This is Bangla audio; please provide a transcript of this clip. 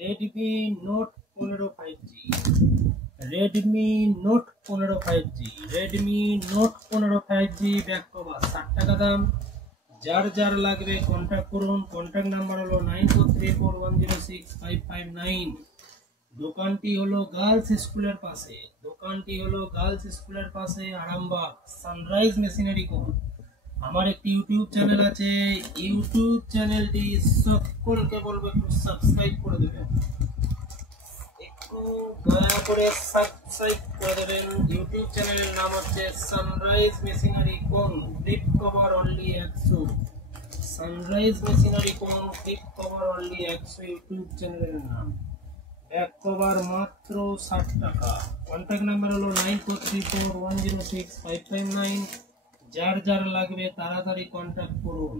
Redmi Note 15 5G, Redmi Note 15 5G, Redmi Note 15 5G back cover 60 টাকা দাম। যার লাগবে কন্টাক্ট করুন। কন্টাক্ট নাম্বার হলো 9434106559। দোকানটি হলো গার্লস স্কুলের পাশে আরামবাগ সানরাইজ মেশিনারি কোন। আমার একটি ইউটিউব চ্যানেল আছে, ইউটিউব চ্যানেলটি সকলকে বলবো একটু সাবস্ক্রাইব করে দেবেন, একটু দয়া করে সাবস্ক্রাইব করে দেবেন। ইউটিউব চ্যানেলের নাম হচ্ছে সানরাইজ মেশিনারি কোন, flip cover only 100। Sunrise machinery কোন, ফ্লিপ কভার অনলি 100 ইউটিউব চ্যানেলের নাম। ব্যাক কভার মাত্র 60 টাকা। কন্ট্যাক্ট নাম্বার হলো 9434106559। যার লাগবে তাড়াতাড়ি কন্ট্যাক্ট করুন।